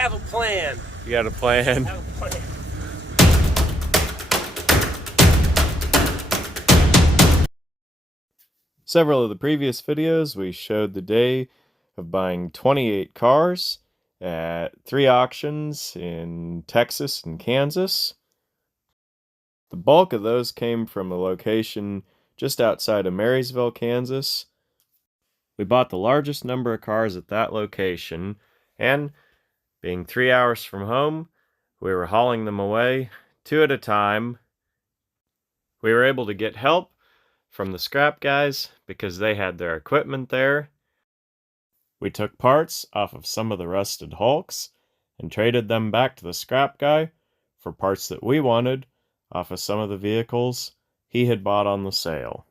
have a plan. You got a plan? Have a plan. Several of the previous videos, we showed the day of buying 28 cars at 3 auctions in Texas and Kansas. The bulk of those came from a location just outside of Marysville, Kansas. We bought the largest number of cars at that location, and being 3 hours from home, we were hauling them away 2 at a time. We were able to get help from the scrap guys because they had their equipment there. We took parts off of some of the rusted hulks and traded them back to the scrap guy for parts that we wanted off of some of the vehicles he had bought on the sale.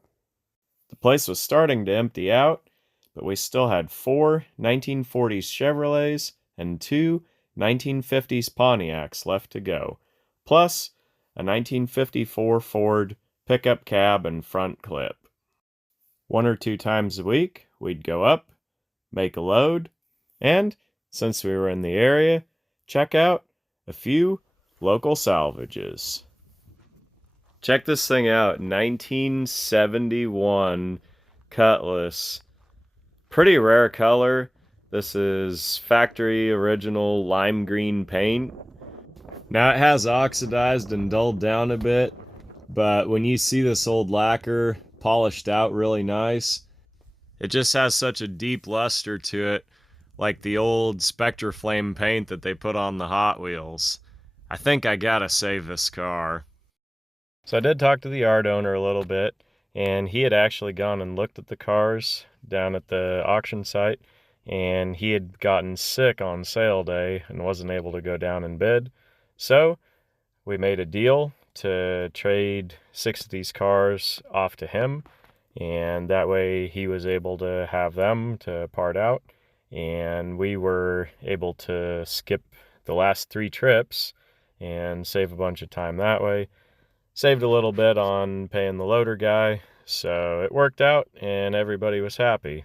The place was starting to empty out, but we still had 4 1940s Chevrolets and 2 1950s Pontiacs left to go, plus a 1954 Ford pickup cab and front clip. 1 or 2 times a week, we'd go up, make a load, and, since we were in the area, check out a few local salvages. Check this thing out, 1971 Cutlass. Pretty rare color. This is factory original lime green paint. Now it has oxidized and dulled down a bit, but when you see this old lacquer polished out really nice, it just has such a deep luster to it, like the old Spectre Flame paint that they put on the Hot Wheels. I think I gotta save this car. So I did talk to the yard owner a little bit, and he had actually gone and looked at the cars down at the auction site, and he had gotten sick on sale day and wasn't able to go down and bid. So we made a deal to trade 6 of these cars off to him, and that way he was able to have them to part out, and we were able to skip the last 3 trips and save a bunch of time that way. Saved a little bit on paying the loader guy, so it worked out and everybody was happy.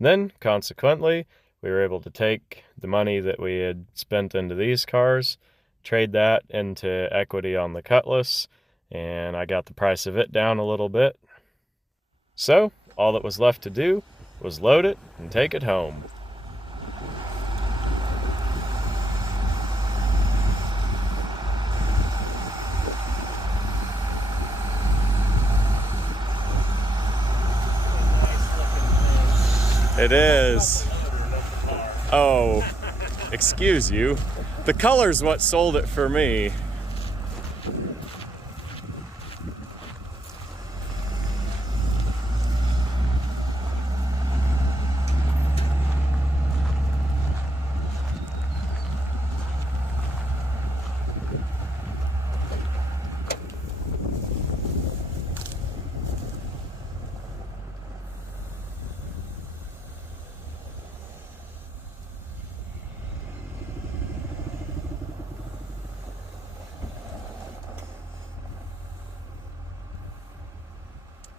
Then, consequently, we were able to take the money that we had spent into these cars, trade that into equity on the Cutlass, and I got the price of it down a little bit. So, all that was left to do was load it and take it home. It is. Oh, excuse you. The color's what sold it for me.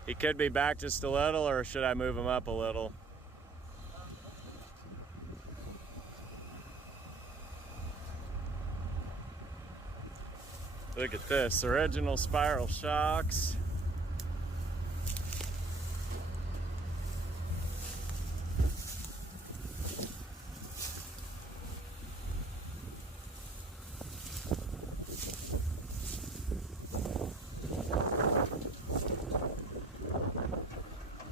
He could be back just a little, or should I move him up a little? Look at this, original spiral shocks.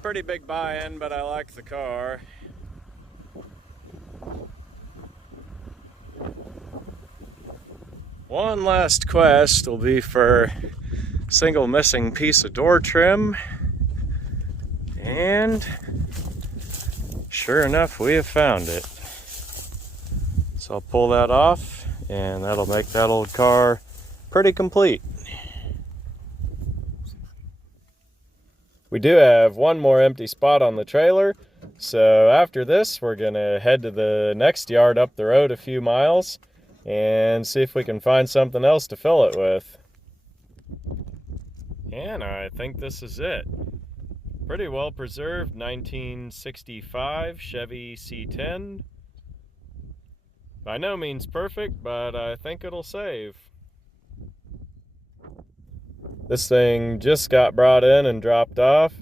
Pretty big buy-in, but I like the car. One last quest will be for single missing piece of door trim, and sure enough, we have found it. So I'll pull that off, and that'll make that old car pretty complete. We do have one more empty spot on the trailer, so after this we're gonna head to the next yard up the road a few miles and see if we can find something else to fill it with. And I think this is it. Pretty well preserved 1965 Chevy C10. By no means perfect, but I think it'll save. This thing just got brought in and dropped off,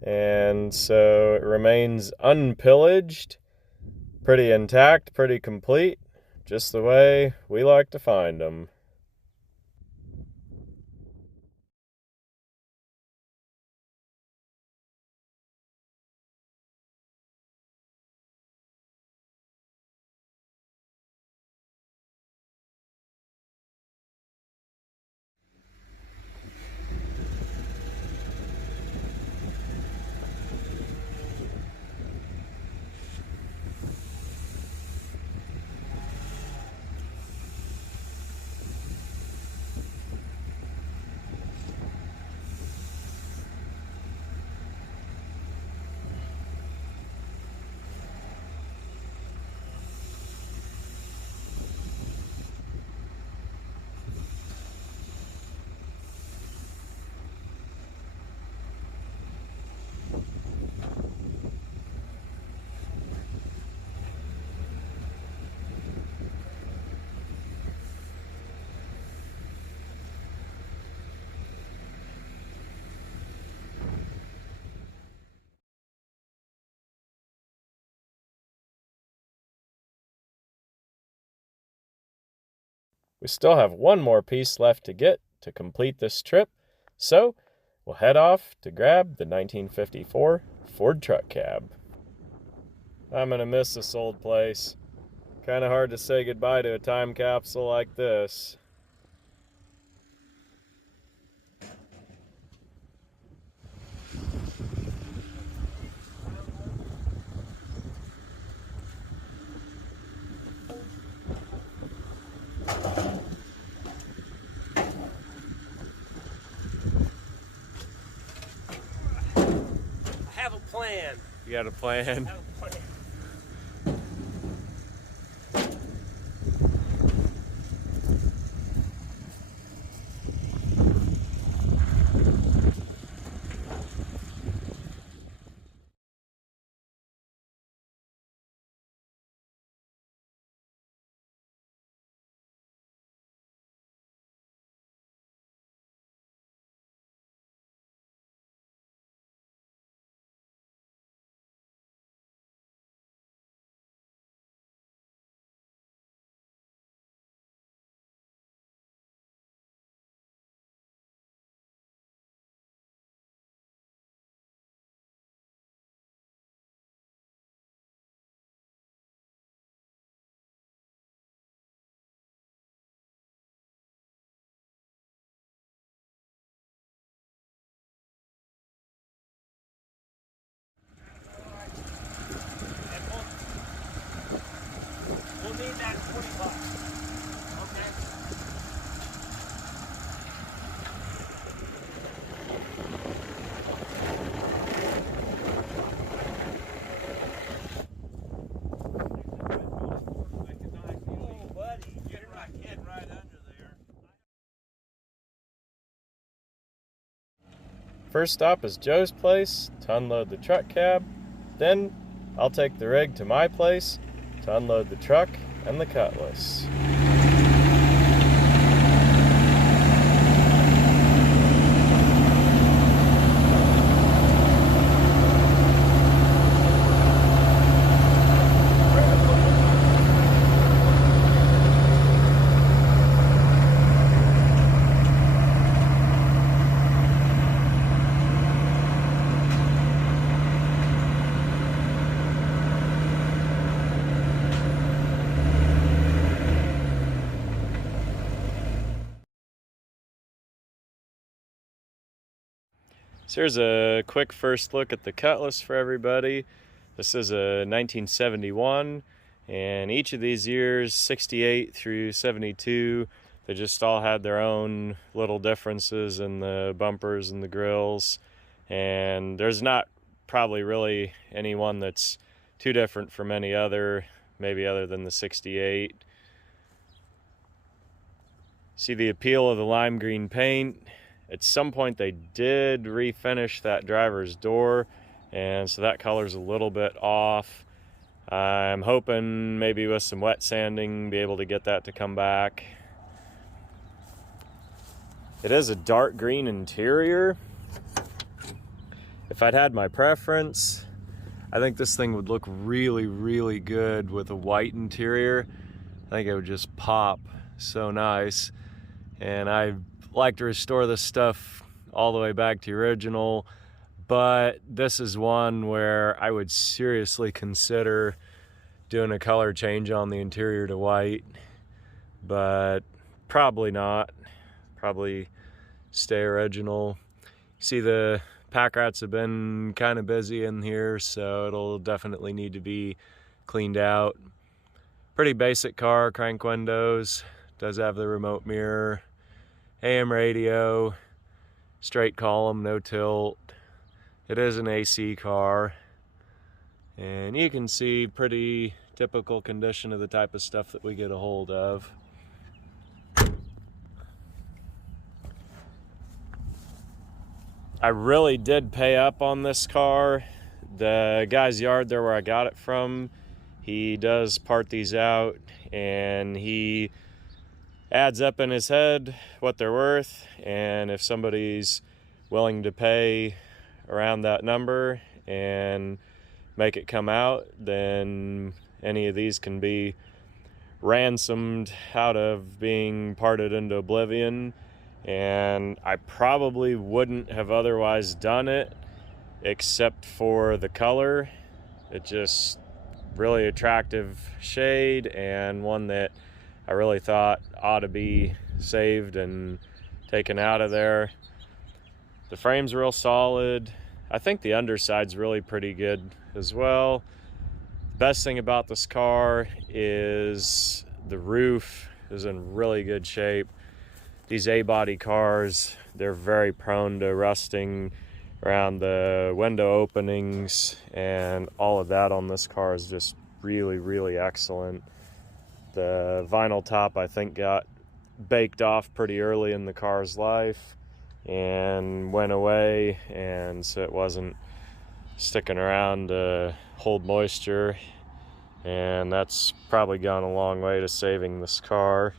and so it remains unpillaged, pretty intact, pretty complete, just the way we like to find them. We still have one more piece left to get to complete this trip, so we'll head off to grab the 1954 Ford truck cab. I'm gonna miss this old place. Kinda hard to say goodbye to a time capsule like this. I have a plan. You got a plan? I have a plan. We'll need that $20. Okay? Oh, buddy, you're getting right under there. First stop is Joe's place to unload the truck cab. Then I'll take the rig to my place to unload the truck and the Cutlass. So here's a quick first look at the Cutlass for everybody. This is a 1971, and each of these years, 68 through 72, they just all had their own little differences in the bumpers and the grills. And there's not probably really any one that's too different from any other, maybe other than the 68. See the appeal of the lime green paint. At some point they did refinish that driver's door, and so that color's a little bit off. I'm hoping maybe with some wet sanding be able to get that to come back. It is a dark green interior. If I'd had my preference, I think this thing would look really, really good with a white interior. I think it would just pop so nice. And I like to restore this stuff all the way back to the original, but this is one where I would seriously consider doing a color change on the interior to white, but probably not. Probably stay original. You see, the pack rats have been kind of busy in here, so it'll definitely need to be cleaned out. Pretty basic car, crank windows, does have the remote mirror, AM radio, straight column, no tilt. It is an AC car, and you can see pretty typical condition of the type of stuff that we get a hold of. I really did pay up on this car. The guy's yard there where I got it from, he does part these out, and he adds up in his head what they're worth, and if somebody's willing to pay around that number and make it come out, then any of these can be ransomed out of being parted into oblivion. And I probably wouldn't have otherwise done it except for the color. It's just really attractive shade, and one that I really thought ought to be saved and taken out of there. The frame's real solid. I think the underside's really pretty good as well. The best thing about this car is the roof is in really good shape. These A-body cars, they're very prone to rusting around the window openings, and all of that on this car is just really, really excellent. The vinyl top, I think, got baked off pretty early in the car's life and went away, and so it wasn't sticking around to hold moisture, and that's probably gone a long way to saving this car.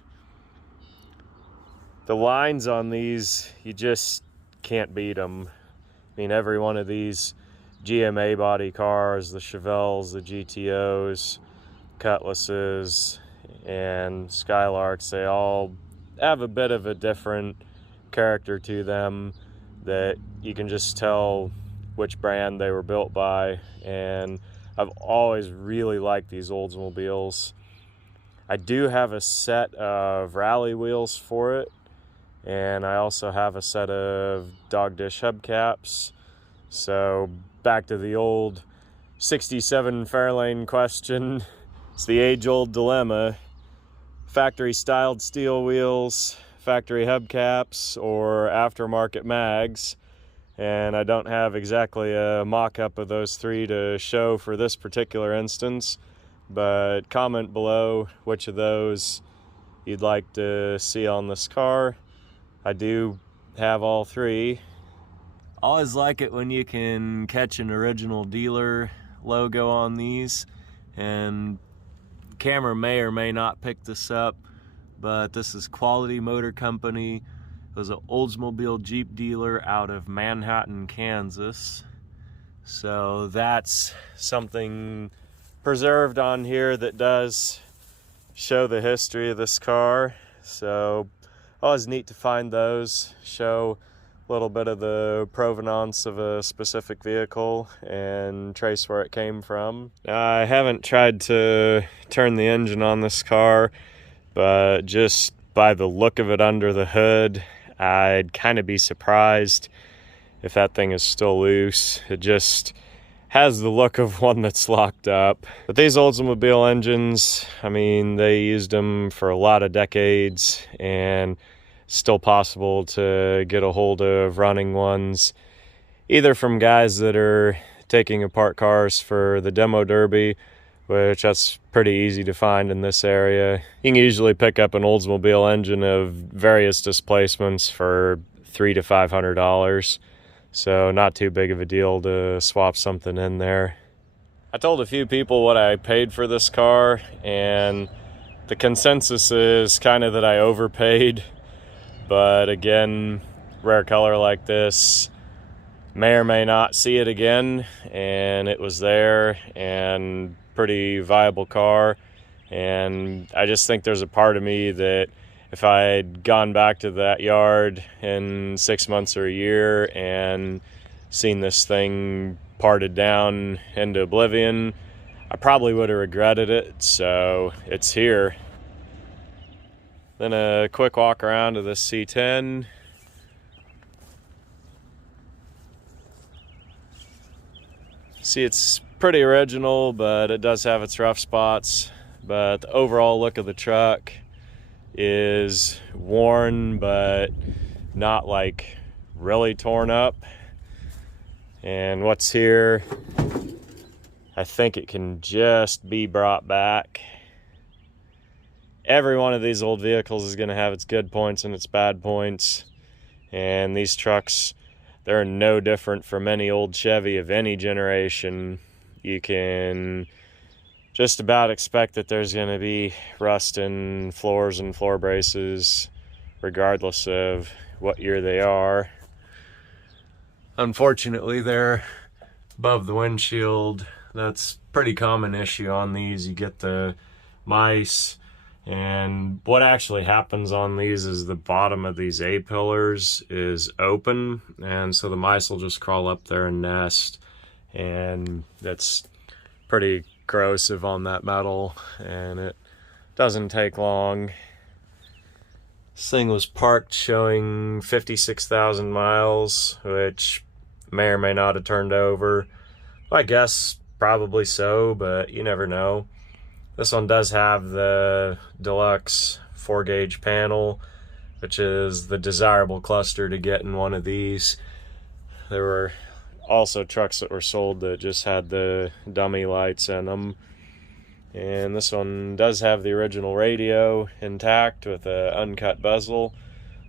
The lines on these, you just can't beat them. I mean, every one of these GMA body cars, the Chevelles, the GTOs, Cutlasses, and Skylarks, they all have a bit of a different character to them that you can just tell which brand they were built by. And I've always really liked these Oldsmobiles. I do have a set of rally wheels for it, and I also have a set of dog dish hubcaps. So back to the old 67 Fairlane question. It's the age-old dilemma. Factory styled steel wheels, factory hubcaps, or aftermarket mags. And I don't have exactly a mock-up of those three to show for this particular instance, but comment below which of those you'd like to see on this car. I do have all three. Always like it when you can catch an original dealer logo on these, and the camera may or may not pick this up, but this is Quality Motor Company. It was an Oldsmobile Jeep dealer out of Manhattan, Kansas. So that's something preserved on here that does show the history of this car. So always neat to find those, show a little bit of the provenance of a specific vehicle and trace where it came from. I haven't tried to turn the engine on this car, but just by the look of it under the hood, I'd kind of be surprised if that thing is still loose. It just has the look of one that's locked up. But these Oldsmobile engines, I mean, they used them for a lot of decades, and it's still possible to get a hold of running ones, either from guys that are taking apart cars for the demo derby, which that's pretty easy to find in this area. You can usually pick up an Oldsmobile engine of various displacements for $300 to $500. So not too big of a deal to swap something in there. I told a few people what I paid for this car, and the consensus is kind of that I overpaid. But again, rare color like this, may or may not see it again, and it was there, and pretty viable car. And I just think there's a part of me that if I had gone back to that yard in 6 months or a year and seen this thing parted down into oblivion, I probably would have regretted it. So it's here. Then a quick walk around to this C10. See, it's pretty original, but it does have its rough spots. But the overall look of the truck is worn, but not like really torn up. And what's here, I think it can just be brought back. Every one of these old vehicles is going to have its good points and its bad points. And these trucks, they're no different from any old Chevy of any generation. You can just about expect that there's going to be rust in floors and floor braces, regardless of what year they are. Unfortunately, they're above the windshield. That's a pretty common issue on these. You get the mice, and what actually happens on these is the bottom of these A-pillars is open, and so the mice will just crawl up there and nest, and that's pretty corrosive on that metal, and it doesn't take long. This thing was parked showing 56,000 miles, which may or may not have turned over. I guess probably so, but you never know. This one does have the deluxe 4-gauge panel, which is the desirable cluster to get in one of these. There were also trucks that were sold that just had the dummy lights in them. And this one does have the original radio intact with an uncut bezel.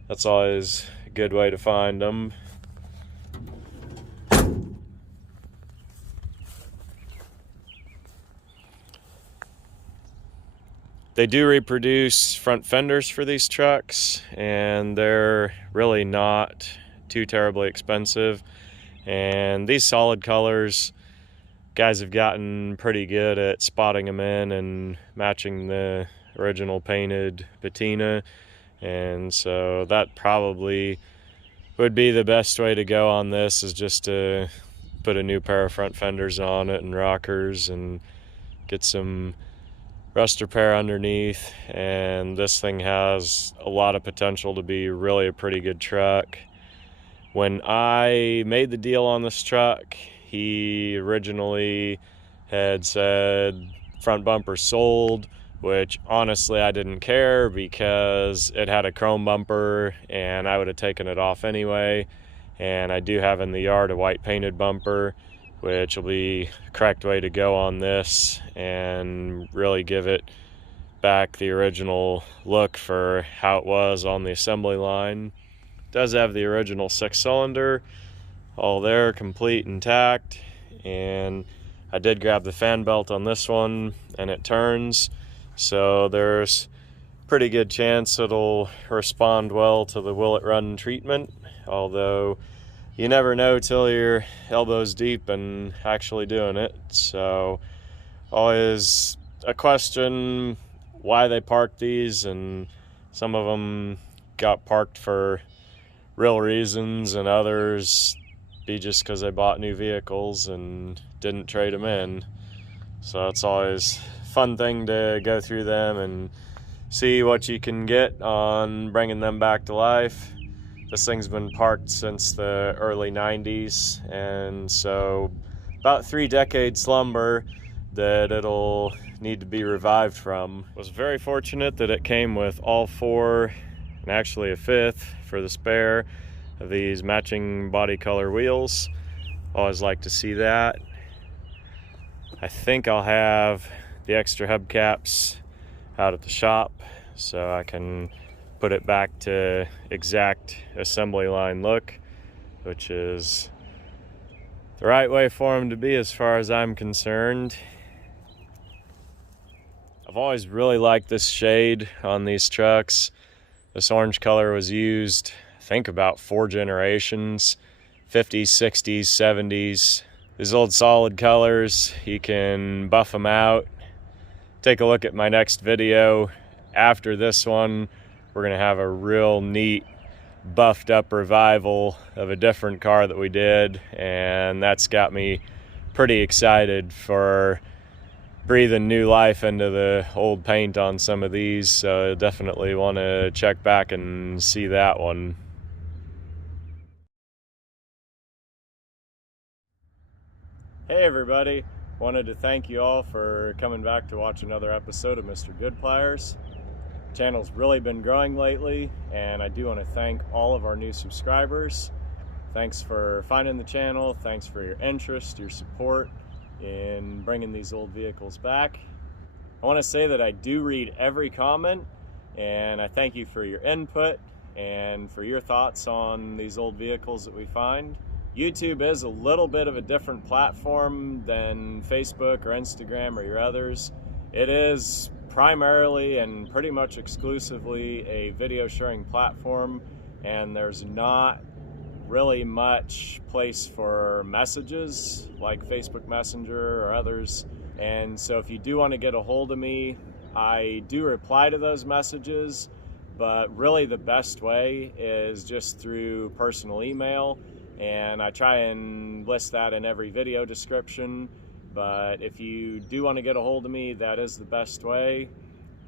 That's always a good way to find them. They do reproduce front fenders for these trucks, and they're really not too terribly expensive. And these solid colors, guys have gotten pretty good at spotting them in and matching the original painted patina, and so that probably would be the best way to go on this, is just to put a new pair of front fenders on it and rockers and get some rust repair underneath. And this thing has a lot of potential to be really a pretty good truck. When I made the deal on this truck, he originally had said front bumper sold, which honestly I didn't care because it had a chrome bumper and I would have taken it off anyway. And I do have in the yard a white painted bumper, which will be the correct way to go on this and really give it back the original look for how it was on the assembly line. It does have the original 6-cylinder, all there, complete, intact. And I did grab the fan belt on this one, and it turns, so there's pretty good chance it'll respond well to the will it run treatment, although you never know till you're elbows deep and actually doing it. So always a question why they parked these, and some of them got parked for real reasons, and others be just because they bought new vehicles and didn't trade them in. So it's always a fun thing to go through them and see what you can get on bringing them back to life. This thing's been parked since the early 90s, and so about 3 decade slumber that it'll need to be revived from. Was very fortunate that it came with all 4, and actually a 5th for the spare, of these matching body color wheels. Always like to see that. I think I'll have the extra hubcaps out at the shop so I can put it back to exact assembly line look, which is the right way for them to be as far as I'm concerned. I've always really liked this shade on these trucks. This orange color was used, I think, about 4 generations, 50s, 60s, 70s. These old solid colors, you can buff them out. Take a look at my next video. After this one, we're gonna have a real neat buffed up revival of a different car that we did, and that's got me pretty excited for breathing new life into the old paint on some of these. So definitely want to check back and see that one. Hey everybody, wanted to thank you all for coming back to watch another episode of Mr. Goodpliers. Channel's really been growing lately, and I do want to thank all of our new subscribers. Thanks for finding the channel, thanks for your interest, your support in bringing these old vehicles back. I want to say that I do read every comment, and I thank you for your input and for your thoughts on these old vehicles that we find. YouTube is a little bit of a different platform than Facebook or Instagram or your others. It is primarily and pretty much exclusively a video sharing platform, and there's not really much place for messages like Facebook Messenger or others. And so if you do want to get a hold of me, I do reply to those messages, but really the best way is just through personal email, and I try and list that in every video description. But if you do want to get a hold of me, that is the best way.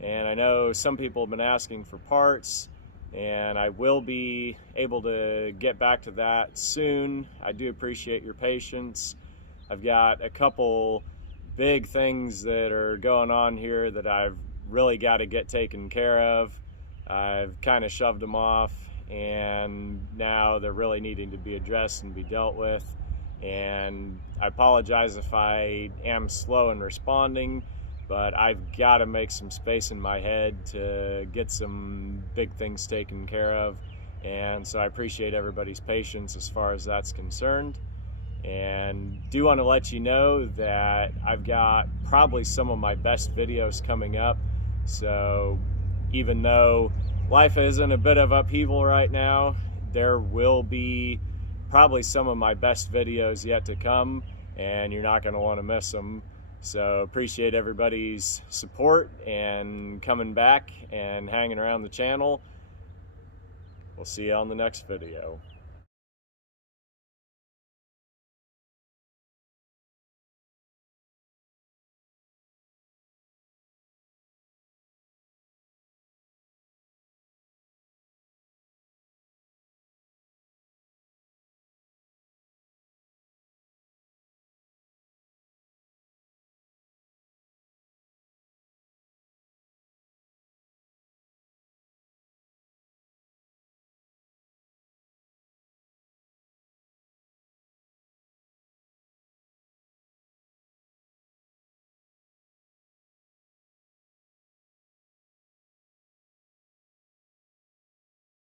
And I know some people have been asking for parts, and I will be able to get back to that soon. I do appreciate your patience. I've got a couple big things that are going on here that I've really got to get taken care of. I've kind of shoved them off, and now they're really needing to be addressed and be dealt with. And I apologize if I am slow in responding, but I've got to make some space in my head to get some big things taken care of. And so I appreciate everybody's patience as far as that's concerned. And do want to let you know that I've got probably some of my best videos coming up. So even though life is in a bit of upheaval right now, there will be probably some of my best videos yet to come, and you're not going to want to miss them. So appreciate everybody's support and coming back and hanging around the channel. We'll see you on the next video.